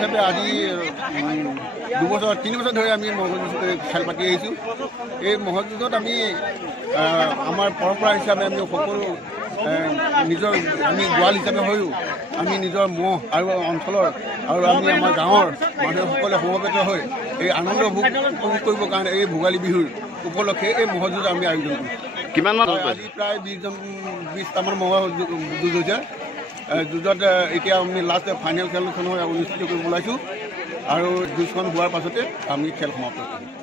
হিচাপে আজি 3 বছৰ ধৰি আমি ম'হৰ যুঁজ খেল পাতি আহিছোঁ। এই ম'হৰ যুঁজত আমি আমাৰ পৰম্পৰা হিচাপে আমি সকলো নিজৰ আমি গোৱাল হিচাপে হৈও আমি নিজৰ ম'হ আৰু অঞ্চলৰ আৰু আমি আমাৰ গাঁৱৰ মানুহসকলে সমবেত হৈ এই আনন্দ উপভোগ কৰিবৰ কাৰণে এই ভোগালী বিহুৰ উপলক্ষে এই ম'হৰ যুঁজ আমি আয়োজন কৰিছোঁ। কিমান মান আজি প্ৰায় 20টামান ম'হৰ যুঁজ হৈছে। যুঁজত এতিয়া আমি লাষ্ট ফাইনেল খেলখন অনুষ্ঠিত কৰিব ওলাইছোঁ আৰু যুঁজখন হোৱাৰ পাছতে আমি খেল সমাপ্ত কৰিম।